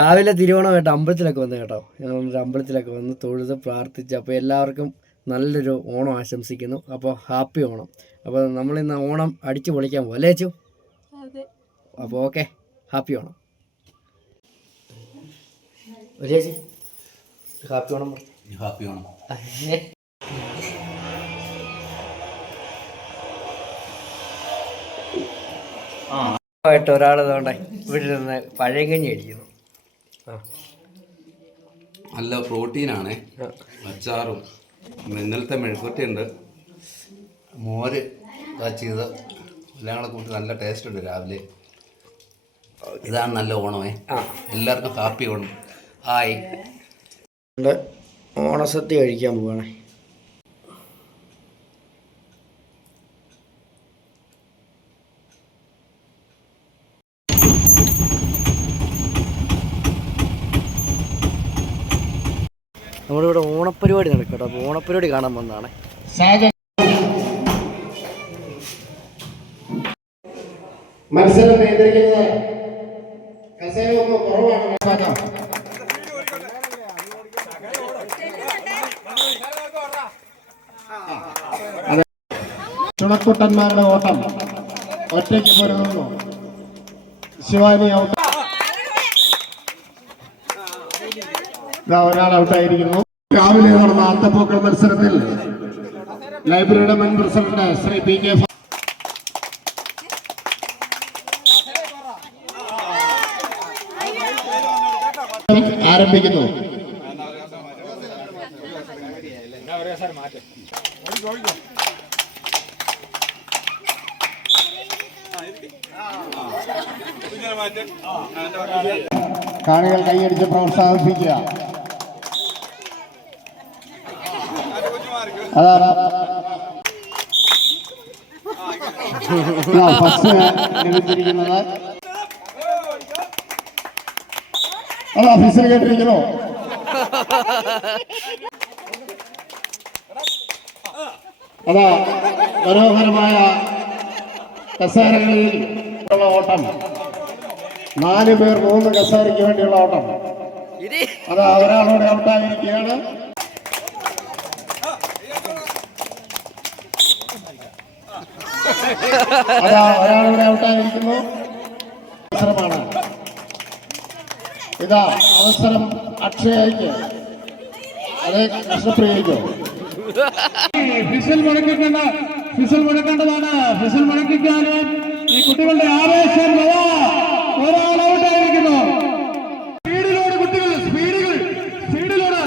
രാവിലെ തിരുവോണമായിട്ട് അമ്പലത്തിലൊക്കെ വന്ന് കേട്ടോ. ഞങ്ങൾ അമ്പലത്തിലൊക്കെ വന്ന് തൊഴുത് പ്രാർത്ഥിച്ച് അപ്പോൾ എല്ലാവർക്കും നല്ലൊരു ഓണം ആശംസിക്കുന്നു. അപ്പോൾ ഹാപ്പി ഓണം. അപ്പോൾ നമ്മളിന്ന് ഓണം അടിച്ചു പൊളിക്കാൻ അല്ലേ അതെ. അപ്പോൾ ഓക്കെ ഹാപ്പി ഓണം. ഒരു ചേച്ചി ഹാപ്പി ഓണം. ഹാപ്പി ഓണം. ആയിട്ട് ഒരാൾ ഇതുകൊണ്ട് ഇവിടെ നിന്ന് പഴയകഞ്ഞി അടിക്കുന്നു നല്ല പ്രോട്ടീനാണ്. അച്ചാറും. ഇന്നലത്തെ മെഴുക്കുവരട്ടിയുണ്ട് മോര് കാച്ചിയത് എല്ലാം കൂടെ കൂട്ടി നല്ല ടേസ്റ്റ് ഉണ്ട് രാവിലെ. ഇതാണ് നല്ല ഓണമേ. എല്ലാവർക്കും ഹാപ്പി ഓണം. ഹായ്. ഓണസദ്യ കഴിക്കാൻ പോവാണേ. നമ്മളിവിടെ ഓണപ്പരിപാടി നടക്കട്ടോ അപ്പോൾ ഓണപ്പരിപാടി കാണാൻ വന്നതാണ്. മത്സരം നിയന്ത്രിക്കുന്നത് കസേര ഒന്ന് കുറവാണ് കേട്ടോ. ചുണക്കുട്ടന്മാരുടെ ഓട്ടം. ഒറ്റയ്ക്ക് പൊരുതുന്നു ശിവാനി ഔട്ട്. ഒരാൾ ഔട്ടായിരിക്കുന്നു. രാവിലെ നടന്ന അത്തപ്പൂക്കൾ മത്സരത്തിൽ ലൈബ്രറിയുടെ മുൻ പ്രസിഡന്റ് ശ്രീ പി കെ ആരംഭിക്കുന്നു. കാണികൾ കൈയടിച്ച് പ്രോത്സാഹിപ്പിക്കുക. അതാ അത് മനോഹരമായ കസേരകളിൽ ഉള്ള ഓട്ടം നാല് പേർ മൂന്ന് കസേരയ്ക്ക് വേണ്ടിയുള്ള ഓട്ടം അതാ ഒരാളോടെ ഔട്ടായിരിക്കുകയാണ് അതാ ഒരാളോടെ ഔട്ടായിരിക്കുന്നു അവസരമാണ് ഇതാ അവസരം അക്ഷയയ്ക്ക് അതേ കൃഷ്ണപ്രിയയ്ക്കോ ഫിസിൽ മുടക്കിക്കേണ്ട ഫിസിൽ മുടക്കേണ്ടതാണ് ഫിസിൽ മുടക്കിക്കാനും ഈ കുട്ടികളുടെ ആവേശം ഒരാൾ ഔട്ടായിരിക്കുന്നു സ്പീഡിലോട് കുട്ടികൾ സ്പീഡുകൾ സ്പീഡിലോട്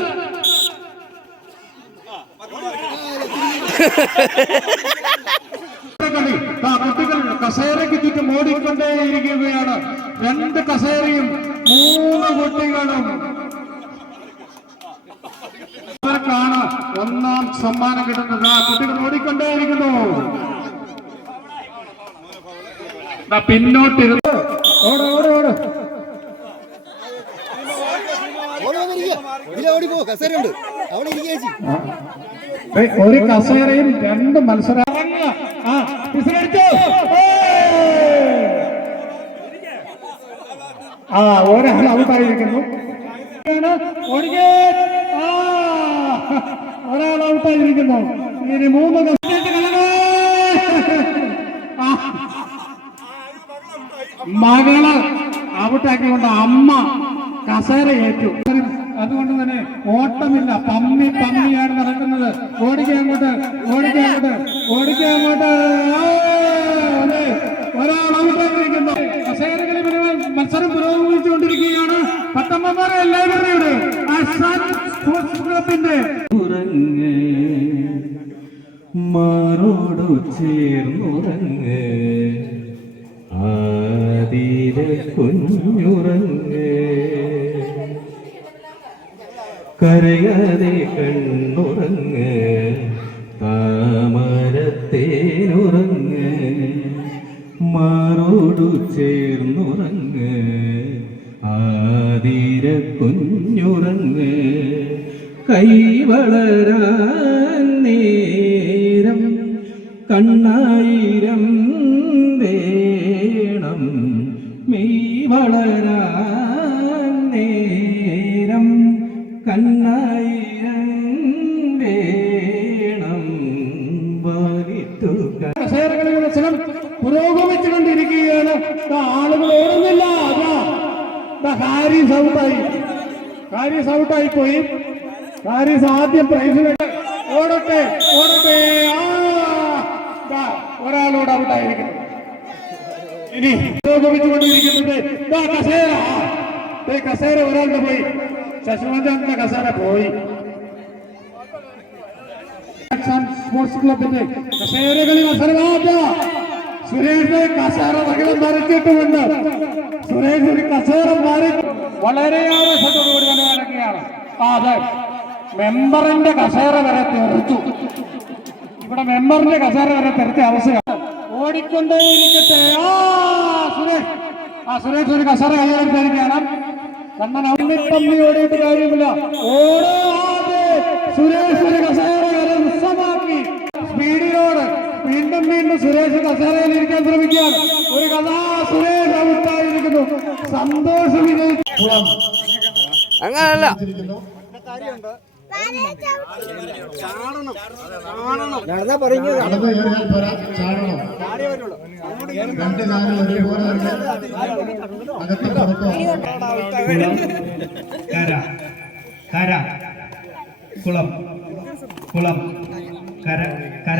കളി ആ കുട്ടികൾ കസേരയ്ക്ക് ചുറ്റും ഓടിക്കൊണ്ടേയിരിക്കുകയാണ്. രണ്ട് കസേരയും മൂന്ന് കുട്ടികളും. അവർക്കാണ് ഒന്നാം സമ്മാനം കിട്ടുന്നത്. ആ കുട്ടികൾ ഓടിക്കൊണ്ടേയിരിക്കുന്നു. പിന്നോട്ടിരുന്നു പിന്നോട്ടിരുന്ന് ഓട് ഓട് ഓട്. ഏയ്, ഒരു കസേരയും രണ്ട് മത്സരം ആ ഒരാൾ ഔട്ടായിരിക്കുന്നു ഒരാൾ ഔട്ടായിരിക്കുന്നു. ഇനി മൂന്ന്. മകൾ ഔട്ടാക്കിക്കൊണ്ട് അമ്മ കസേര ഏറ്റു. അതുകൊണ്ട് തന്നെ ഓട്ടമില്ല. പമ്മി പമ്മിയാണ് നടക്കുന്നത്. ഓടിക്കാൻ അങ്ങോട്ട് ഓടിക്കാൻ അങ്ങോട്ട് ഓടിക്കാൻ അങ്ങോട്ട്. ഒരാൾ ഔട്ടായിരിക്കുന്നു കസേരകളിൽ പുരോഗ- മത്സരം പുരോഗമിച്ചുകൊണ്ടിരിക്കുകയാണ്. പത്തമ്മമാരെ ലൈബ്രറിയുടെ ആ സൺ സ്പോർട്സ് ക്ലബിന്റെ മാറോടു ചേർന്നുറങ്ങ്. ആതിര കുഞ്ഞുറങ്ങ്. കരയാതെ കണ്ണുറങ്ങ്. താമരത്തേനുറങ്ങ്. മാറോടു ചേർന്നുറങ്ങ്. ആതിര കുഞ്ഞുറങ്ങ്. കൈവളരാൻ നേരം കണ്ണായിരം ഹാരിസ് ഔട്ടായി പോയി ഹാരിസ് ആദ്യം പ്രൈസ് ഓടട്ടെ ഓടട്ടെ. ഒരാളോട് ഔട്ടായിരിക്കുന്നു. ഇനി പുരോഗമിച്ചുകൊണ്ടിരിക്കുന്നത് കസേര. കസേര ഒരാളുടെ പോയി. ശശിമഞ്ചാന്റെ കസേര പോയി. സ്പോർട്സ് ക്ലബിന്റെ കസേരകളിൽ മത്സരമാറ്റ സുരേഷ് കസേര തകിടം മറിച്ചിട്ടുമുണ്ട്. സുരേഷ് കസേര മാറി വളരെ ആവേശത്തോടുകൂടി തന്നെ നടക്കുകയാണ് അതെ. മെമ്പറിന്റെ കസേര വരെ തെറിച്ചു. ഇവിടെ മെമ്പറിന്റെ കസേര വരെ തെറിച്ച അവസ്ഥയാണ്. ഓടിക്കൊണ്ടേയിരിക്കട്ടെ ആ സുരേഷ്. ആ സുരേഷ് ഒരു കസേര കൈകാര്യം കണ്ണൻ അവിടെ ഓടിയിട്ട് കാര്യമില്ല. ഓടാതെ സുരേഷ് ഒരു കസേര വീണ്ടും വീണ്ടും സുരേഷ് കസേരയിൽ ഇരിക്കാൻ ശ്രമിക്കുകയാണ്. ഒരു കഥാ സുരേഷ് ഔട്ടായിരിക്കുന്നു സന്തോഷം അങ്ങനല്ല. നടന്നാ കര. കുളം. കുളം. കര. കര.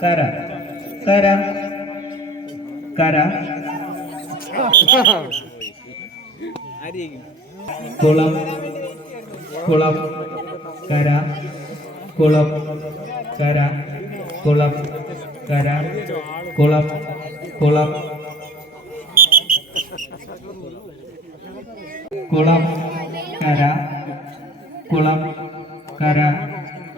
കര കര കര കുളം കുളം കര കുളം കര കുളം കര കുളം കുളം കുളം കര കുളം കര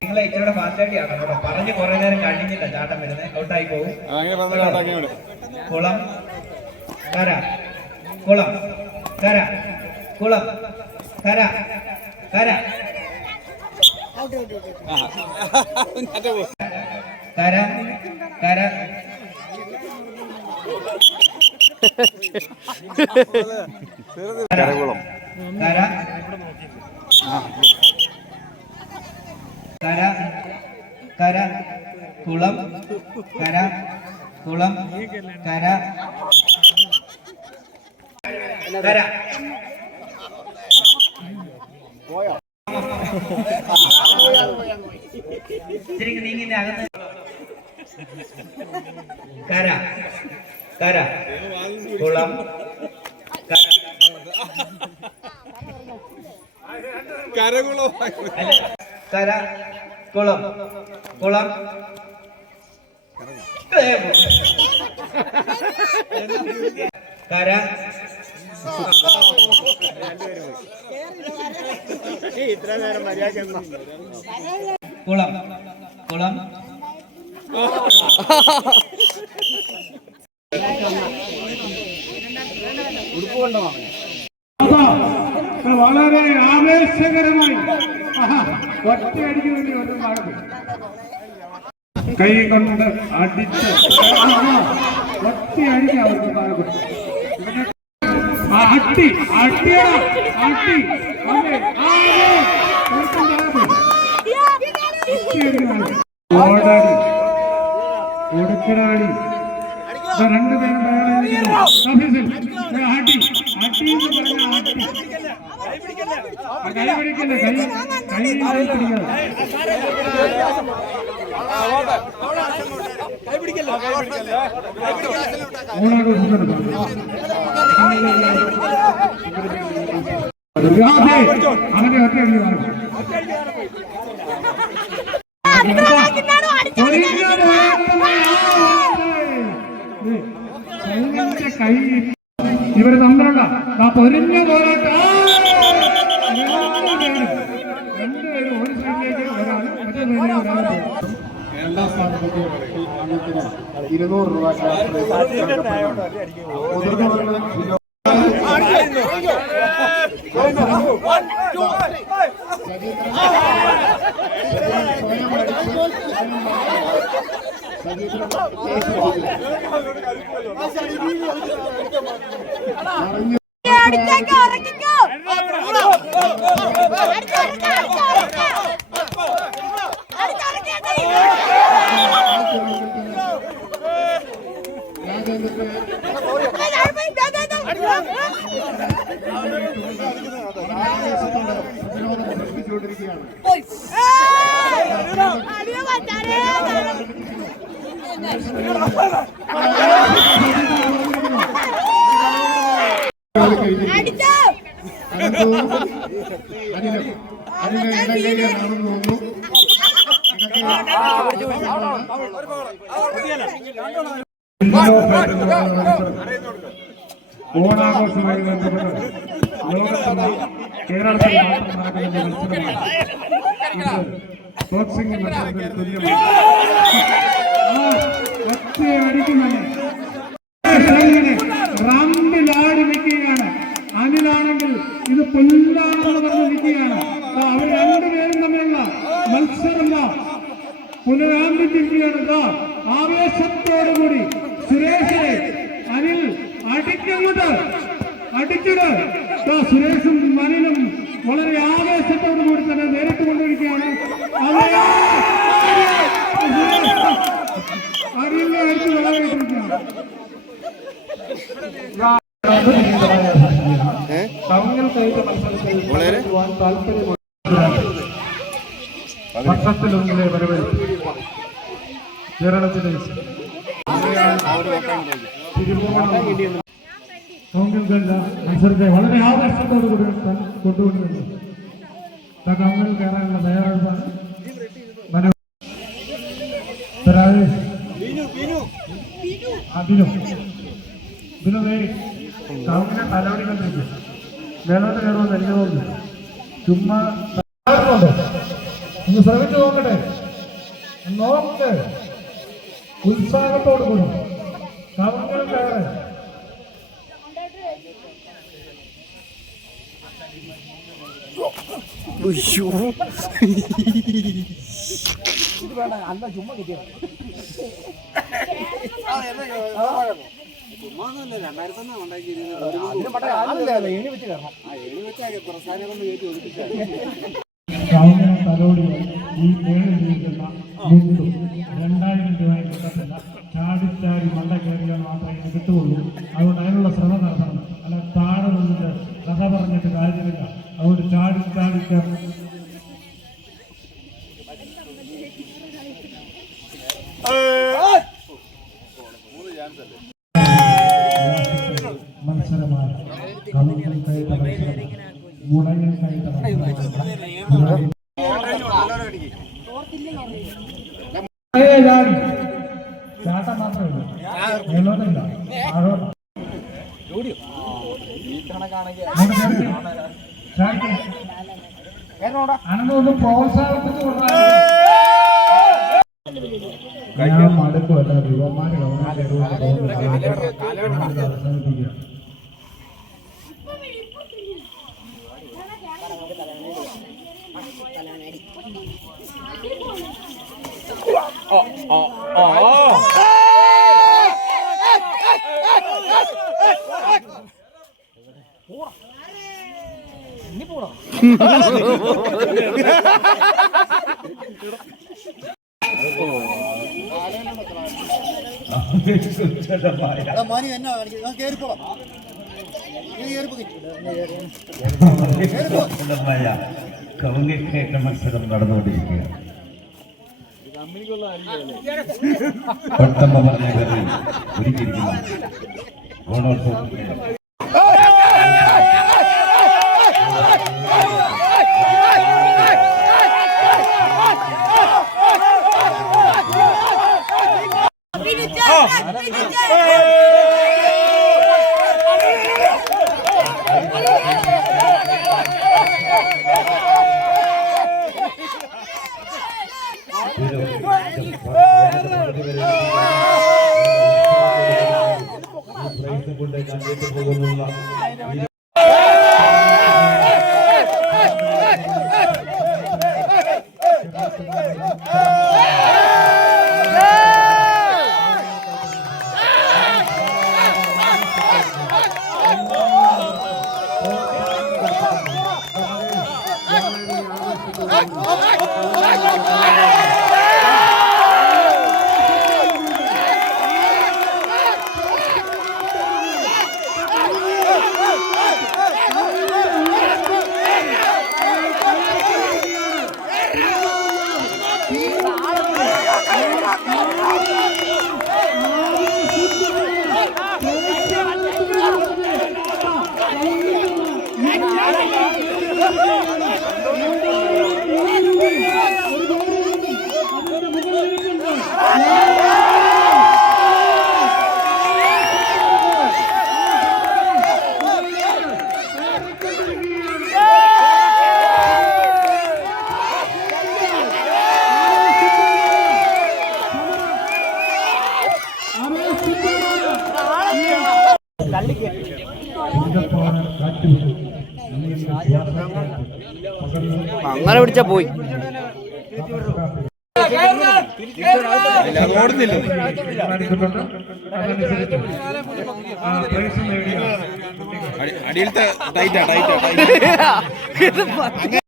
നിങ്ങളെ ഇച്ചിരി ഫാസ്റ്റായിട്ടാണ് കേട്ടോ. പറഞ്ഞ് കുറെ നേരം കഴിഞ്ഞില്ല ചാട്ടം വരുന്നത് ഔട്ടായി പോകും കുളം. കര കുളം. കര കുളം. കര കര കര കര കര കര കുളം കര കുളം കര കര. കുളം കര അല്ല, കര കുളം. കുളം. കര. കുളം. കുളം. അതാ, വളരെ ആവേശകരമായി ഒറ്റയടിക്ക് വേണ്ടി ഒന്നും പാടുന്നു കൈ കൊണ്ട് അടിച്ച് ഒറ്റയടിക്ക് അവർക്ക് ആ, അട്ടി അട്ടിയടാ അട്ടി. ഓടാടി കൊടുക്കടാടി രണ്ടുപേരും അട്ടി ഇവർ തമ്മിലുള്ള പൊരിഞ്ഞ പോരാട്ടം. രണ്ടുപേരും ഒരു സൈഡിലേക്ക് ഒരാൾ മറ്റേ സൈഡിലേക്ക് ഒരാൾ സ്ഥാനത്തേക്ക് അംഗത്തിന് ഇരുന്നൂറ് രൂപ സജീവൻ അറിഞ്ഞു അടിച്ചേക്ക് പ്രതിരോധം സൃഷ്ടിച്ചുകൊണ്ടിരിക്കുകയാണ് അടിയോ അടിച്ചോ അനിലും അതിന്റെ ഇടകൈയാണെന്ന് തോന്നുന്നു ഓണാഘോഷവുമായി ബന്ധപ്പെട്ട് ലോകത്തുള്ള കേരളത്തിൽ ബോക്സിംഗ് മത്സരത്തിന് തുല്യമാണ് ആ, ഒറ്റയടിക്കുന്നതിന് ഇത് പുല്ലാണെന്ന് പറഞ്ഞ് നിൽക്കുകയാണ് അവർ രണ്ടുപേരും തമ്മിലുള്ള മത്സരമല്ല പുനരാരംഭിച്ചിരിക്കുകയാണ് ആവേശത്തോടുകൂടി സുരേഷിനെ അനിൽ അടിക്കുന്നത് അടിച്ചത്. സുരേഷും അനിലും വളരെ ആവേശത്തോടു കൂടി തന്നെ നേരിട്ട് കൊണ്ടിരിക്കുകയാണ്. അതെ. കയറ്റ മത്സരത്തിൽ താല്പര്യമുള്ള വർഷത്തിലൊന്നിലെ വരവേൽപ്പ് കേരളത്തിലെ കയറ്റ മത്സരത്തെ വളരെ ആവേശത്തോടു കൂടി കൊണ്ടുവരുന്നത് തങ്ങൾ കയറാനുള്ള തയ്യാറെടുപ്പാണ്. മനു രാജേഷ് അതിലും. ഇതിനു വേണ്ടി മേലോട്ട് കയറുമെന്ന് എനിക്ക് തോന്നുന്നു ചുമ്മാ. ഒന്ന് ശ്രമിച്ചു നോക്കട്ടെ. നോക്ക്. ഉത്സാഹത്തോട് കൂടി. ചുമ്മാ കയറ് ഈ മുണ്ടും രണ്ടായിരം രൂപ കിട്ടത്തില്ല ചാടി ചാടി മണ്ട കയറിയാൽ മാത്രമേ ഇത് കിട്ടുകയുള്ളൂ. അതുകൊണ്ട് മേലോട്ടല്ല താഴോട്ട് അനന്തൊന്നും പ്രോത്സാഹിപ്പിച്ചു ഞാൻ മടുക്കുമല്ല യുവമാര് അവസാനിപ്പിക്കുക Oh, oh, oh. മാനി എന്നാ മത്സരം നടന്നുകൊണ്ടിരിക്കുക Back! Back! Back! അങ്ങനെ പിടിച്ച പോയി. അടിയിലത്തെ ടൈറ്റാ ടൈറ്റാ ടൈറ്റ്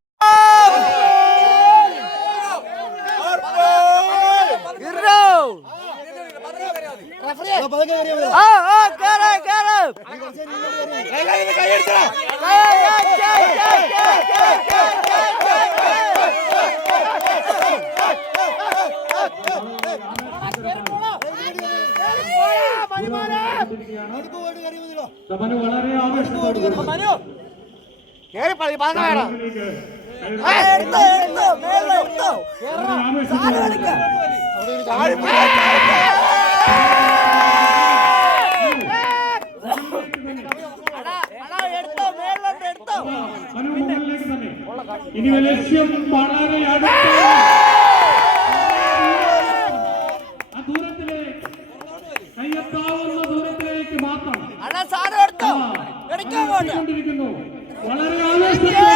വളരെ ആവേശത്തോടെ തന്നെ ഇനി ലക്ഷ്യം വളരെ അടുത്ത ആ ദൂരത്തിലേക്ക് കയ്യെത്താവുന്ന ദൂരത്തിലേക്ക് മാത്രം കൊണ്ടിരിക്കുന്നു വളരെ ആവേശത്തോടെ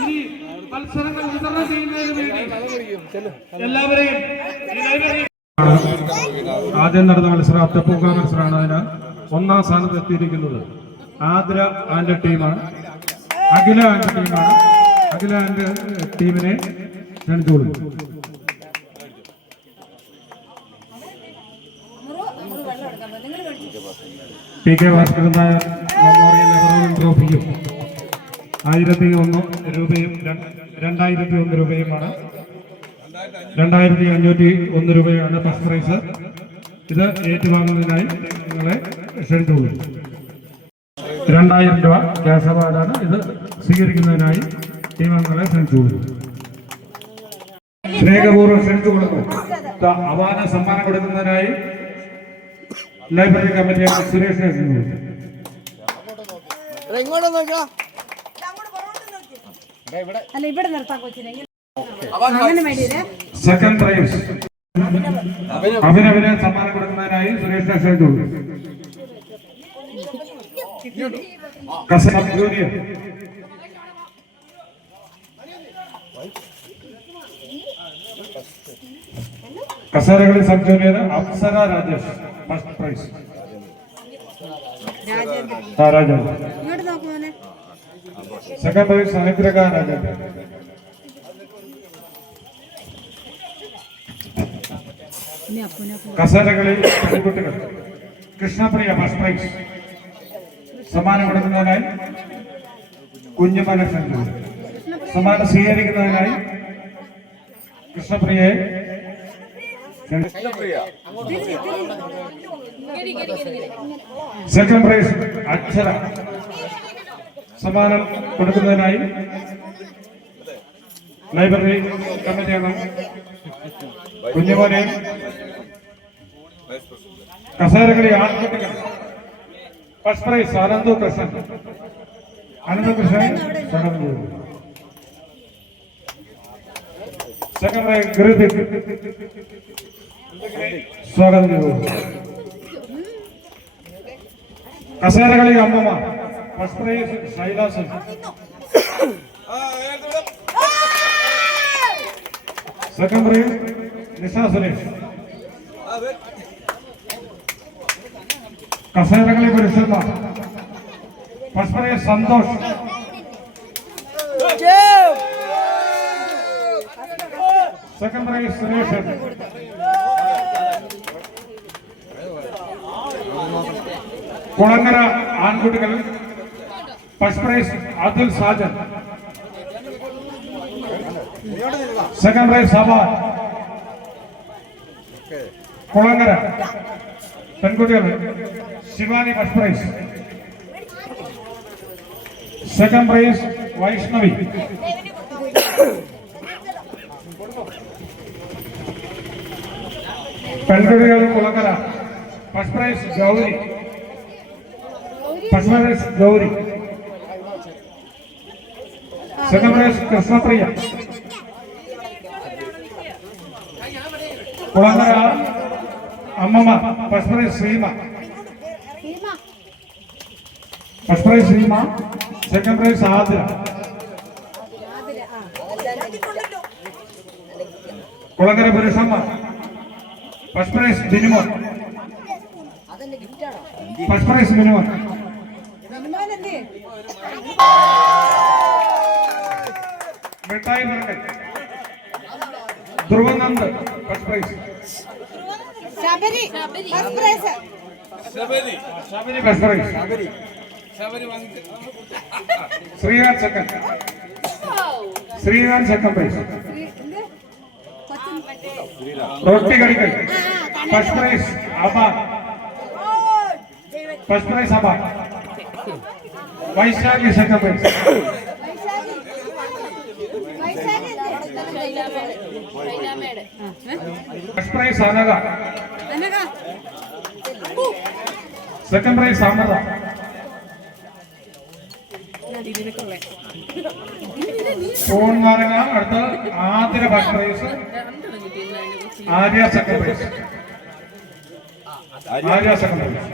ഇനി മത്സരങ്ങൾ വിതരണം ചെയ്യുന്നതിന് വേണ്ടി എല്ലാവരെയും ഈ ലൈബ്രറി ആദ്യം അത്തപ്പൂക്ക മത്സരമാണ് അതിന് ഒന്നാം സ്ഥാനത്ത് എത്തിയിരിക്കുന്നത്. ആദ്ര ആൻഡ് ടീമാണ്. അഖില ആൻഡ് ടീമാണ്. അഖില ആൻഡ് ടീമിനെ ക്ഷണിച്ചോളൂ. P K Bhaskaran Nair memorial Nehru ട്രോഫിയും ആയിരത്തി ഒന്ന് രൂപയും രണ്ട് രണ്ടായിരത്തി ഒന്ന് രൂപയുമാണ്. രണ്ടായിരത്തി അഞ്ഞൂറ്റി ഒന്ന് രൂപയാണ് ഫസ്റ്റ് പ്രൈസ്. ഇത് ഏറ്റുവാങ്ങുന്നതിനായി നിങ്ങളെ ക്ഷണിച്ചുകൊള്ളു രണ്ടായിരം രൂപ ക്യാഷ് അവാർഡാണ് ഇത് സ്വീകരിക്കുന്നതിനായി ടീം അംഗങ്ങളെ ക്ഷണിച്ചുകൊള്ളുന്നു സ്നേഹപൂർവം ക്ഷണിച്ചുകൊള്ളുന്നു കൊടുക്കും അവാർഡ് സമ്മാനം കൊടുക്കുന്നതിനായി ലൈബ്രറി കമ്മിറ്റി അംഗം സുരേഷിനെ അല്ല ഇവിടെ കൊച്ചിനെ. അങ്ങനെ വേണ്ടിയില്ലേ സെക്കൻഡ് പ്രൈസ് അഭിനവിന് സമ്മാനം കൊടുക്കുന്നതിനായി സുരേഷ് ക്ഷേത്തു കസന junior. കസേരകളിൽ sub junior Apsara Rajesh. First prize Rajendran. ആ, രാജേഷ് ഇങ്ങോട്ട് നോക്കുമോനെ സെക്കൻഡ് പ്രൈസ് അനുഗ്രഹ രാജേന്ദ്രൻ. കസേരകളിൽ പെൺകുട്ടികൾ കൃഷ്ണപ്രിയ ഫസ്റ്റ് പ്രൈസ് സമ്മാനം കൊടുക്കുന്നതിനായി കുഞ്ഞുമല സെന്റർ സമ്മാനം സ്വീകരിക്കുന്നതിനായി കൃഷ്ണപ്രിയയെ സെക്കൻഡ് പ്രൈസ് അക്ഷര. സമ്മാനം കൊടുക്കുന്നതിനായി ലൈബ്രറി കമ്മിറ്റി അംഗം കുഞ്ഞുമോനെ കസേരകളി ആൺകുട്ടികൾ ഫസ്റ്റ് പ്രൈസ് അനന്തു കൃഷ്ണൻ അനന്തു കൃഷ്ണൻ സ്വാഗതം ചെയ്യുന്നു സെക്കൻഡ് പ്രൈസ് ഗൃതിക് സ്വാഗതം ചെയ്യുന്നു കസേരകളി അമ്മമ്മ first prize Shailasan second prize Nisha Suresh കസേരകളി first prize Santhosh. Second Sureshan Suresh. Kulangara ആൺകുട്ടികൾ. First prize Athul Sajan. Second prize Savan Kulangara. പെൺകുട്ടികൾ. Shivani first prize second prize Vaishnavi പെൺകുട്ടികൾ Kulangara first prize Gauri first prize Gauri second prize Krishnapriya Kulangara അമ്മമ്മ first prize Sreema first prize Seema second prize Athira Kulangara Purushamma first prize Binumon first prize Binumon മിഠായി Murali Dhruvanand first prize Shabari first prize Shabari first prize Srikanth second Srikanth second prize എന്ത് കൊച്ചിൻ റൊട്ടി കടിക്കൽ. First prize Aban first prize Aban Vaishakhi second prize Vaishakhi Vaishakhi first prize Anagha നാരങ്ങ അടുത്ത Athira prize Arya secretaries Arya secretaries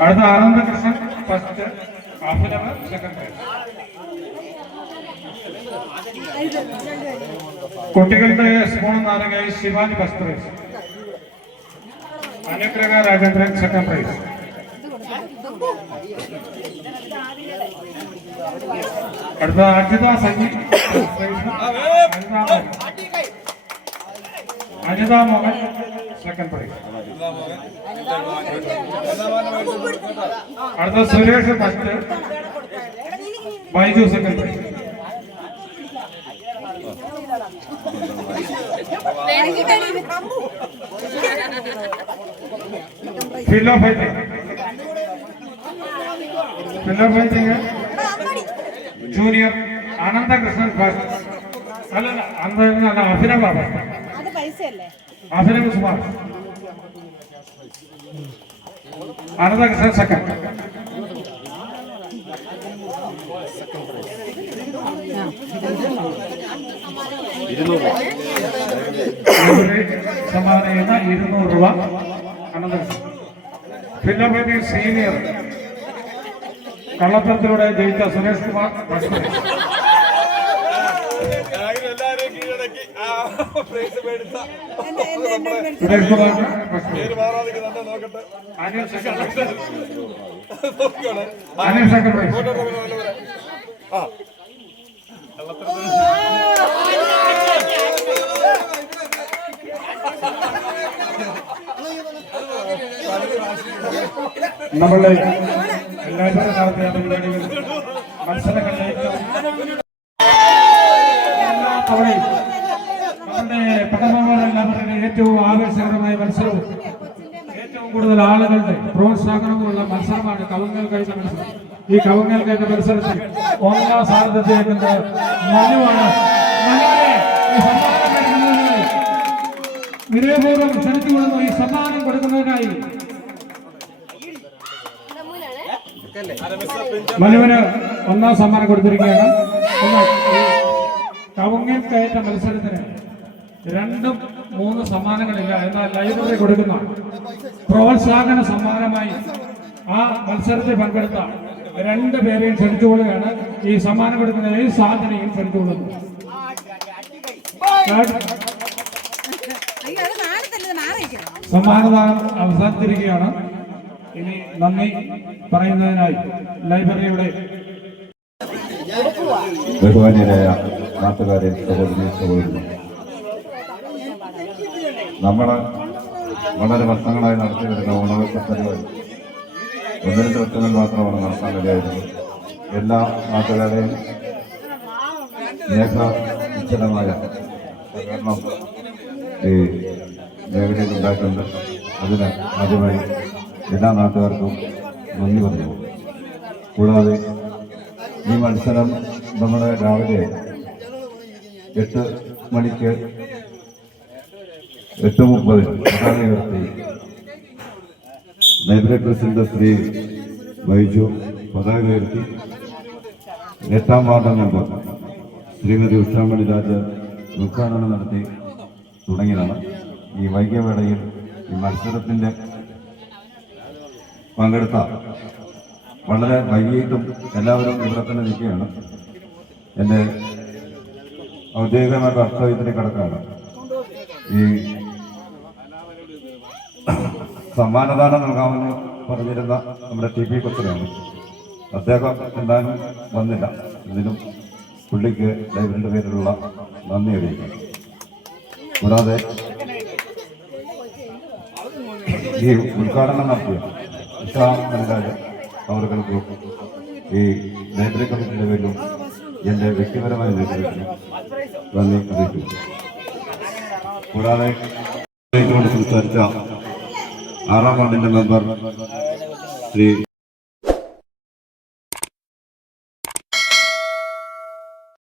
അടുത്ത Anandakrishnan first Abhinav prize കുട്ടികളുടെ spoon നാരങ്ങായി Shivani first prize Anugraha Rajendran second prize അടുത്ത Ajitha Saji Ajitha Mohan second prize അടുത്ത Suresh first Baiju second prize pillow fighting pillow fighting junior Ananthakrishnan first. അല്ല അനന്തകൃഷ്ണൻ അഭിനവ അഭിനവ് സുമാർ. Ananthakrishnan second സമ്മാനം ചെയ്യുന്ന ഇരുന്നൂറ് രൂപ. അനന്തകൃഷ്ണൻ. ഫിലോമേനി സീനിയർ കള്ളത്തരത്തിലൂടെ ജയിച്ച സുരേഷ് കുമാർ സുരേഷ് കുമാർ അനിൽ സെക്കൻഡ് നമ്മളുടെ എല്ലാവരും നടത്തിയ പരിപാടികൾ മത്സരങ്ങളിലേക്ക് എല്ലാ തവണയും നമ്മുടെ പട്ടണമാരെല്ലാവരുടെ ഏറ്റവും ആവേശകരമായ മത്സരവും ഏറ്റവും കൂടുതൽ ആളുകളുടെ പ്രോത്സാഹനമുള്ള മത്സരമാണ് കവങ്ങൽ കയറ്റ മത്സരം. ഈ കവങ്ങൽ കയറ്റ മത്സരത്തിൽ ഒന്നാം സ്ഥാനത്തെത്തിയേക്കുന്നത് മനുവാണ് മനുവിനെ വിനയപൂർവം ക്ഷണിച്ചുകൊള്ളുന്നു. ഈ സമ്മാനം കൊടുക്കുന്നതിനായി മനുവിന് ഒന്നാം സമ്മാനം കൊടുത്തിരിക്കുകയാണ്. കവുങ്ങിൽ കയറ്റ മത്സരത്തിന് രണ്ടും മൂന്ന് സമ്മാനങ്ങളില്ല. എന്നാൽ ലൈബ്രറി കൊടുക്കുന്ന പ്രോത്സാഹന സമ്മാനമായി ആ മത്സരത്തിൽ പങ്കെടുത്ത രണ്ട് പേരെയും ക്ഷണിച്ചുകൊള്ളുകയാണ്. ഈ സമ്മാനം കൊടുക്കുന്ന ഈ സാധനയും ക്ഷണിച്ചുകൊള്ളുന്നു അയ്യോ അത് നാളെ നാളെ സമ്മാനദാനം അവസാനിച്ചിരിക്കുകയാണ്. ഇനി നന്ദി പറയുന്നതിനായി ലൈബ്രറിയുടെ ബഹുമാന്യരായ നാട്ടുകാരെ സഹോദരി സഹോദരി നമ്മൾ വളരെ വർഷങ്ങളായി നടത്തി വരുന്ന ഓണവ പദ്ധതികൾ ഒന്ന് രണ്ട് വർഷങ്ങൾ മാത്രമാണ് നടത്താൻ കഴിയായിരുന്നു എല്ലാ നാട്ടുകാരെയും സ്നേഹനിശ്ചലമായ കാരണം ഈ മേഖലയിൽ ഉണ്ടായിട്ടുണ്ട്. അതിന് ആദ്യമായി എല്ലാ നാട്ടുകാർക്കും നന്ദി പറഞ്ഞു. കൂടാതെ ഈ മത്സരം നമ്മുടെ രാവിലെ എട്ട് മണിക്ക് എട്ട് മുപ്പതിന് പതാക ഉയർത്തി ലൈബ്രറി പ്രസിഡന്റ് ശ്രീ വൈജു പതാക ഉയർത്തി. എട്ടാം വാർഡ് മെമ്പർ ശ്രീമതി ഉഷാമണി രാജ ഉദ്ഘാടനം നടത്തി തുടങ്ങിയതാണ്. ഈ വൈകിയവേളയിൽ ഈ മത്സരത്തിന്റെ പങ്കെടുത്ത വളരെ വൈകിട്ടും എല്ലാവരും ഇവിടെ തന്നെ നിൽക്കുകയാണ്. എന്റെ ഔദ്യോഗികമായ കർത്തവ്യത്തിന് കിടക്കാണ് ഈ സമ്മാനദാനം നൽകാമെന്ന് പറഞ്ഞിരുന്ന നമ്മുടെ ടി പി കൊച്ചിനാണ്. അദ്ദേഹം എന്തായാലും വന്നില്ല. ഇതിനും പുള്ളിക്ക് ലൈബ്രറിയുടെ പേരിലുള്ള നന്ദി അറിയിക്കാം കൂടാതെ ഈ ഉദ്ഘാടനം നടത്തിയ ഉഷാ മനരാജ് അവർക്ക് ഈ ലൈബ്രറി കമ്മിറ്റിയുടെ പേരിലും എന്റെ വ്യക്തിപരമായ നേതൃത്വത്തിലും നന്ദി അറിയിക്കുന്നു. കൂടാതെ സംസാരിച്ച ആറാം വാർഡിന്റെ മെമ്പർ ശ്രീ